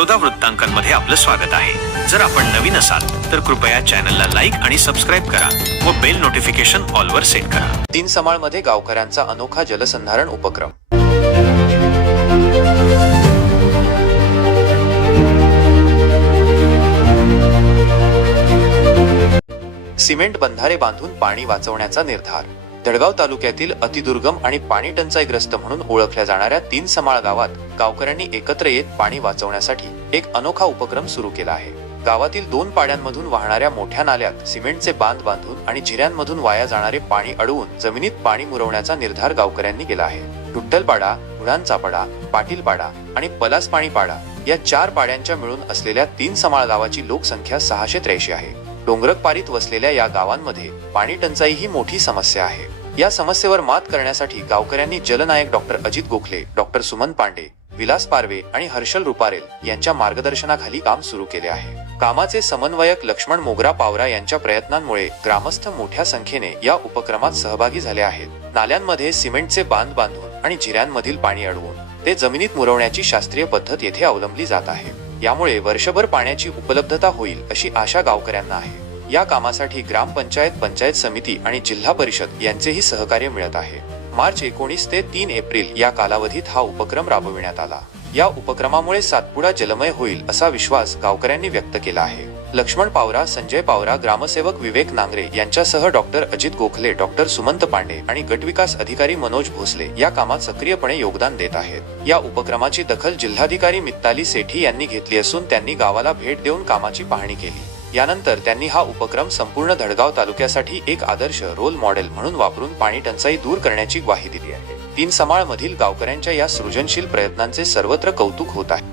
बडोदा वृत्तांकनमध्ये आपलं स्वागत आहे. जर आपण नवीन असाल तर कृपया चॅनलला लाईक आणि सबस्क्राईब करा व बेल नोटिफिकेशन ऑलवर सेट करा. तीन समाळमध्ये गावकऱ्यांचा अनोखा जलसंधारण उपक्रम. सिमेंट बंधारे बांधून पाणी वाचवण्याचा निर्धार. जळगाव तालुक्यातील अतिदुर्गम आणि पाणी टंचाईग्रस्त म्हणून ओळखल्या जाणाऱ्या तीन समाळ गावात गावकऱ्यांनी एकत्र येत पाणी वाचवण्यासाठी एक अनोखा उपक्रम सुरू केला आहे. गावातील दोन पाड्यांमधून वाहणाऱ्या मोठ्या नाल्यात सिमेंटचे बांध बांधून आणि झिऱ्यांमधून वाया जाणारे पाणी अडवून जमिनीत पाणी मुरवण्याचा निर्धार गावकऱ्यांनी केला आहे. टुट्टलपाडा गुणांचापाडा पाटीलपाडा आणि पलासपाणी पाडा या चार पाड्यांच्या मिळून असलेल्या तीन समाळ गावाची लोकसंख्या सहाशे त्र्याऐंशी आहे. डोंगरक पारीत वसलेल्या या गावांमध्ये पाणी टंचाई ही मोठी समस्या आहे. या समस्येवर मात करण्यासाठी गावकऱ्यांनी जलनायक डॉक्टर अजित गोखले डॉक्टर सुमन पांडे विलास पारवे आणि हर्षल रुपारेल यांच्या मार्गदर्शनाखाली काम सुरू केले आहे. कामाचे समन्वयक लक्ष्मण मोगरा पावरा यांच्या प्रयत्नांमुळे ग्रामस्थ मोठ्या संख्येने या उपक्रमात सहभागी झाले आहेत. नाल्यांमध्ये सिमेंटचे बांध बांधून आणि झिऱ्यांमधील पाणी अडवून ते जमिनीत मुरवण्याची शास्त्रीय पद्धत येथे अवलंबली जात आहे. यामुळे वर्षभर पाण्याची उपलब्धता होईल अशी आशा गावकऱ्यांना आहे. या कामासाठी ग्रामपंचायत पंचायत समिती आणि जिल्हा परिषद यांचेही सहकार्य मिळत आहे. मार्च एकोणीस ते तीन एप्रिल या कालावधीत हा उपक्रम राबविण्यात आला. या उपक्रमामुळे सातपुडा जलमय होईल असा विश्वास गावकऱ्यांनी व्यक्त केला आहे. लक्ष्मण पावरा संजय पावरा ग्रामसेवक विवेक नांगरे यांच्यासह डॉक्टर अजित गोखले डॉक्टर सुमंत पांडे आणि गटविकास अधिकारी मनोज भोसले या कामात सक्रियपणे योगदान देत आहेत. या उपक्रमाची दखल जिल्हाधिकारी मित्ताली सेठी यांनी घेतली असून त्यांनी गावाला भेट देऊन कामाची पाहणी केली. यानंतर त्यांनी हा उपक्रम संपूर्ण धडगाव तालुक्यासाठी एक आदर्श रोल मॉडेल म्हणून वापरून पाणी टंचाई दूर करण्याची ग्वाही दिली आहे. तीन समाळ मधील गावकऱ्यांच्या या सृजनशील प्रयत्नांचे सर्वत्र कौतुक होत आहे.